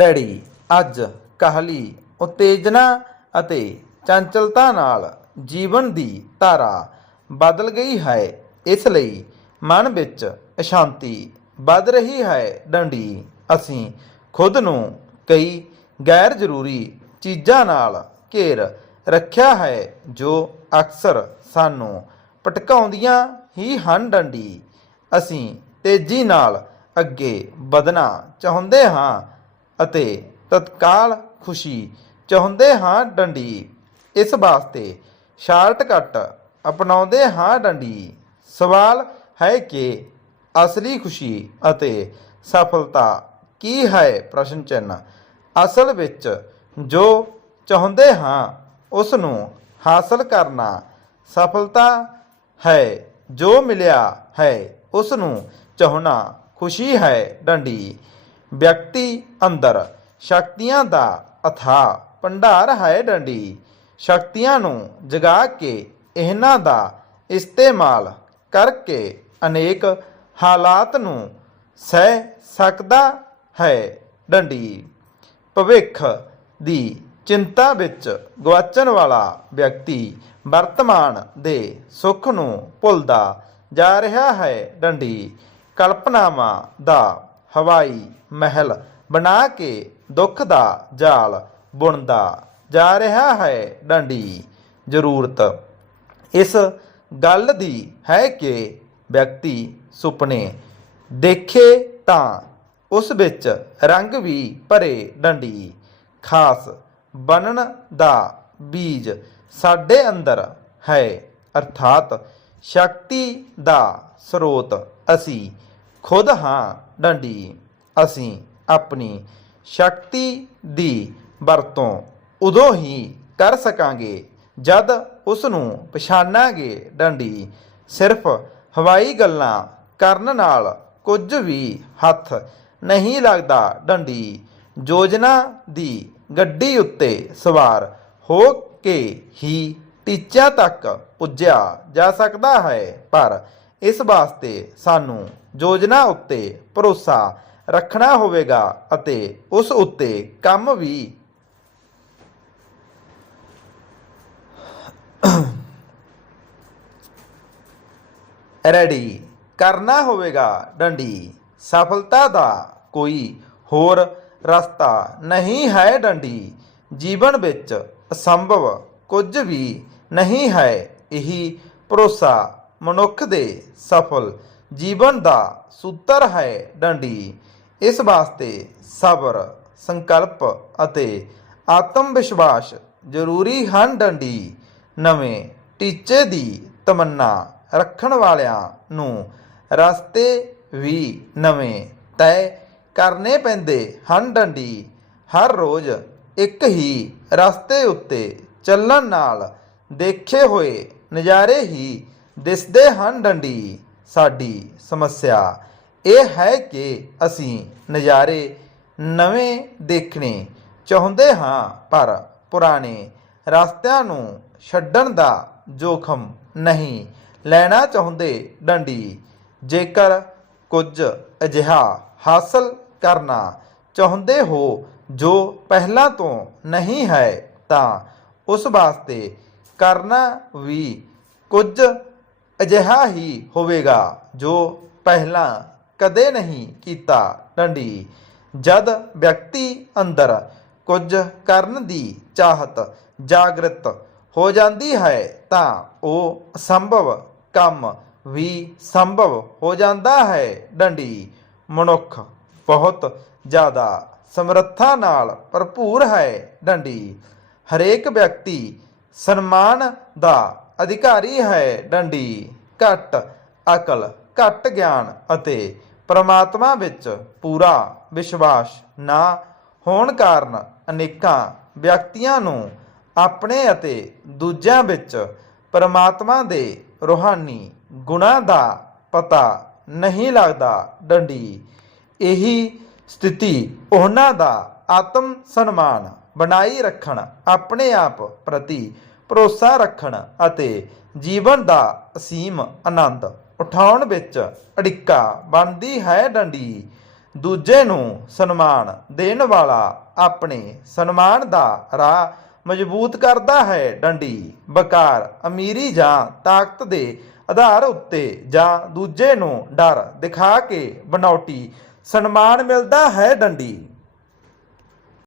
Ready, ਅੱਜ ਕਾਹਲੀ, ਉਤੇਜਨਾ ਅਤੇ ਚੰਚਲਤਾ ਨਾਲ ਜੀਵਨ ਦੀ ਧਾਰਾ ਬਦਲ ਗਈ ਹੈ। ਇਸ ਲਈ ਮਨ ਵਿੱਚ ਅਸ਼ਾਂਤੀ ਵੱਧ ਰਹੀ ਹੈ। ਡੰਡੀ, ਅਸੀਂ ਖੁਦ ਨੂੰ ਕਈ ਗੈਰ ਜ਼ਰੂਰੀ ਚੀਜ਼ਾਂ ਨਾਲ ਘੇਰ ਰੱਖਿਆ ਹੈ, ਜੋ ਅਕਸਰ ਸਾਨੂੰ ਭਟਕਾਉਂਦੀਆਂ ਹੀ ਹਨ। ਡੰਡੀ, ਅਸੀਂ ਤੇਜ਼ੀ ਨਾਲ ਅੱਗੇ ਵਧਣਾ ਚਾਹੁੰਦੇ ਹਾਂ। ਅਤੇ ਤਤਕਾਲ ਖੁਸ਼ੀ ਚਾਹੁੰਦੇ ਹਾਂ ਡੰਡੀ। ਇਸ ਵਾਸਤੇ ਸ਼ਾਰਟਕਟ ਅਪਣਾਉਂਦੇ ਹਾਂ ਡੰਡੀ। ਸਵਾਲ ਹੈ ਕਿ ਅਸਲੀ ਖੁਸ਼ੀ ਅਤੇ ਸਫਲਤਾ ਕੀ ਹੈ? ਪ੍ਰਸ਼ਨ ਚਿੰਨ੍ਹ। ਅਸਲ ਵਿੱਚ ਜੋ ਚਾਹੁੰਦੇ ਹਾਂ ਉਸ ਨੂੰ ਹਾਸਲ ਕਰਨਾ ਸਫਲਤਾ ਹੈ। ਜੋ ਮਿਲਿਆ ਹੈ ਉਸ ਨੂੰ ਚਾਹਣਾ ਖੁਸ਼ੀ ਹੈ ਡੰਡੀ। ਵਿਅਕਤੀ ਅੰਦਰ ਸ਼ਕਤੀਆਂ ਦਾ ਅਥਾ ਭੰਡਾਰ ਹੈ ਡੰਡੀ। ਸ਼ਕਤੀਆਂ ਨੂੰ ਜਗਾ ਕੇ ਇਹਨਾਂ ਦਾ ਇਸਤੇਮਾਲ ਕਰਕੇ ਅਨੇਕ ਹਾਲਾਤ ਨੂੰ ਸਹਿ ਸਕਦਾ ਹੈ ਡੰਡੀ। ਭਵਿੱਖ ਦੀ ਚਿੰਤਾ ਵਿੱਚ ਗਵਾਚਣ ਵਾਲਾ ਵਿਅਕਤੀ ਵਰਤਮਾਨ ਦੇ ਸੁੱਖ ਨੂੰ ਭੁੱਲਦਾ ਜਾ ਰਿਹਾ ਹੈ ਡੰਡੀ। ਕਲਪਨਾਵਾਂ ਦਾ ਹਵਾਈ ਮਹਿਲ ਬਣਾ ਕੇ ਦੁੱਖ ਦਾ ਜਾਲ ਬੁਣਦਾ ਜਾ ਰਿਹਾ ਹੈ ਡੰਡੀ। ਜ਼ਰੂਰਤ। ਇਸ ਗੱਲ ਦੀ ਹੈ ਕਿ ਵਿਅਕਤੀ ਸੁਪਨੇ ਦੇਖੇ ਤਾਂ ਉਸ ਵਿੱਚ ਰੰਗ ਵੀ ਭਰੇ ਡੰਡੀ। ਖਾਸ ਬਣਨ ਦਾ ਬੀਜ ਸਾਡੇ ਅੰਦਰ ਹੈ। ਅਰਥਾਤ ਸ਼ਕਤੀ ਦਾ ਸਰੋਤ ਅਸੀਂ ਖੁਦ ਹਾਂ ਡੰਡੀ, ਅਸੀਂ ਆਪਣੀ ਸ਼ਕਤੀ ਦੀ ਵਰਤੋਂ ਉਦੋਂ ਹੀ ਕਰ ਸਕਾਂਗੇ, ਜਦ ਉਸ ਨੂੰ ਪਛਾਣਾਂਗੇ ਡੰਡੀ। ਸਿਰਫ ਹਵਾਈ ਗੱਲਾਂ ਕਰਨ ਨਾਲ ਕੁਝ ਵੀ ਹੱਥ ਨਹੀਂ ਲੱਗਦਾ ਡੰਡੀ। ਯੋਜਨਾ ਦੀ ਗੱਡੀ ਉੱਤੇ ਸਵਾਰ ਹੋ ਕੇ ਹੀ ਟੀਚਿਆਂ ਤੱਕ ਪੁੱਜਿਆ ਜਾ ਸਕਦਾ ਹੈ, ਪਰ ਇਸ ਵਾਸਤੇ ਸਾਨੂੰ ਯੋਜਨਾ ਉੱਤੇ ਭਰੋਸਾ ਰੱਖਣਾ ਹੋਵੇਗਾ ਅਤੇ ਉਸ ਉੱਤੇ ਕੰਮ ਵੀ ਰੈਡੀ ਕਰਨਾ ਹੋਵੇਗਾ। ਡੰਡੀ, ਸਫਲਤਾ ਦਾ ਕੋਈ ਹੋਰ ਰਸਤਾ ਨਹੀਂ ਹੈ ਡੰਡੀ। ਜੀਵਨ ਵਿੱਚ ਅਸੰਭਵ ਕੁਝ ਵੀ ਨਹੀਂ ਹੈ। ਇਹੀ ਭਰੋਸਾ ਮਨੁੱਖ ਦੇ ਸਫਲ ਜੀਵਨ ਦਾ ਸੂਤਰ ਹੈ ਡੰਡੀ। ਇਸ ਵਾਸਤੇ ਸਬਰ, ਸੰਕਲਪ ਅਤੇ ਆਤਮ ਵਿਸ਼ਵਾਸ ਜ਼ਰੂਰੀ ਹਨ ਡੰਡੀ। ਨਵੇਂ ਟੀਚੇ ਦੀ ਤਮੰਨਾ ਰੱਖਣ ਵਾਲਿਆਂ ਨੂੰ ਰਸਤੇ ਵੀ ਨਵੇਂ ਤੈਅ ਕਰਨੇ ਪੈਂਦੇ ਹਨ ਡੰਡੀ। ਹਰ ਰੋਜ਼ ਇੱਕ ਹੀ ਰਸਤੇ ਉੱਤੇ ਚੱਲਣ ਨਾਲ ਦੇਖੇ ਹੋਏ ਨਜ਼ਾਰੇ ਹੀ ਦਿਸਦੇ ਹਨ ਡੰਡੀ, ਸਾਡੀ ਸਮੱਸਿਆ। ਇਹ ਹੈ ਕਿ ਅਸੀਂ ਨਜ਼ਾਰੇ ਨਵੇਂ ਦੇਖਣੇ ਚਾਹੁੰਦੇ ਹਾਂ, ਪਰ ਪੁਰਾਣੇ ਰਸਤਿਆਂ ਨੂੰ ਛੱਡਣ ਦਾ ਜੋਖਮ ਨਹੀਂ ਲੈਣਾ ਚਾਹੁੰਦੇ ਡੰਡੀ। ਜੇਕਰ ਕੁਝ ਅਜਿਹਾ ਹਾਸਲ ਕਰਨਾ ਚਾਹੁੰਦੇ ਹੋ ਜੋ ਪਹਿਲਾਂ ਤੋਂ ਨਹੀਂ ਹੈ, ਤਾਂ ਉਸ ਵਾਸਤੇ ਕਰਨਾ ਵੀ ਕੁਝ ਅਜਿਹਾ ਹੀ ਹੋਵੇਗਾ ਜੋ ਪਹਿਲਾਂ ਕਦੇ ਨਹੀਂ ਕੀਤਾ ਡੰਡੀ। ਜਦ ਵਿਅਕਤੀ ਅੰਦਰ ਕੁਝ ਕਰਨ ਦੀ ਚਾਹਤ ਜਾਗਰਤ ਹੋ ਜਾਂਦੀ ਹੈ ਤਾਂ ਉਹ ਅਸੰਭਵ ਕੰਮ ਵੀ ਸੰਭਵ ਹੋ ਜਾਂਦਾ ਹੈ ਡੰਡੀ। ਮਨੁੱਖ ਬਹੁਤ ਜ਼ਿਆਦਾ ਸਮਰੱਥਾ ਨਾਲ ਭਰਪੂਰ ਹੈ ਡੰਡੀ। ਹਰੇਕ ਵਿਅਕਤੀ ਸਨਮਾਨ ਦਾ ਅਧਿਕਾਰੀ ਹੈ ਡੰਡੀ। ਘੱਟ ਅਕਲ, ਘੱਟ ਗਿਆਨ ਅਤੇ ਪ੍ਰਮਾਤਮਾ ਵਿੱਚ ਪੂਰਾ ਵਿਸ਼ਵਾਸ ਨਾ ਹੋਣ ਕਾਰਨ ਅਨੇਕਾਂ ਵਿਅਕਤੀਆਂ ਨੂੰ ਆਪਣੇ ਅਤੇ ਦੂਜਿਆਂ ਵਿੱਚ ਪਰਮਾਤਮਾ ਦੇ ਰੂਹਾਨੀ ਗੁਣਾਂ ਦਾ ਪਤਾ ਨਹੀਂ ਲੱਗਦਾ। ਡੰਡੀ, ਇਹੀ ਸਥਿਤੀ ਉਹਨਾਂ ਦਾ ਆਤਮ ਸਨਮਾਨ ਬਣਾਈ ਰੱਖਣ ਆਪਣੇ ਆਪ ਪ੍ਰਤੀ ਭਰੋਸਾ ਰੱਖਣ ਅਤੇ ਜੀਵਨ ਦਾ ਅਸੀਮ ਆਨੰਦ ਉਠਾਉਣ ਵਿੱਚ ਅੜਿੱਕਾ ਬਣਦੀ ਹੈ ਡੰਡੀ। ਦੂਜੇ ਨੂੰ ਸਨਮਾਨ ਦੇਣ ਵਾਲਾ ਆਪਣੇ ਸਨਮਾਨ ਦਾ ਰਾਹ ਮਜ਼ਬੂਤ ਕਰਦਾ ਹੈ ਡੰਡੀ। ਬਕਾਰ, ਅਮੀਰੀ ਜਾਂ ਤਾਕਤ ਦੇ ਆਧਾਰ ਉੱਤੇ ਜਾਂ ਦੂਜੇ ਨੂੰ ਡਰ ਦਿਖਾ ਕੇ ਬਨੌਟੀ ਸਨਮਾਨ ਮਿਲਦਾ ਹੈ ਡੰਡੀ।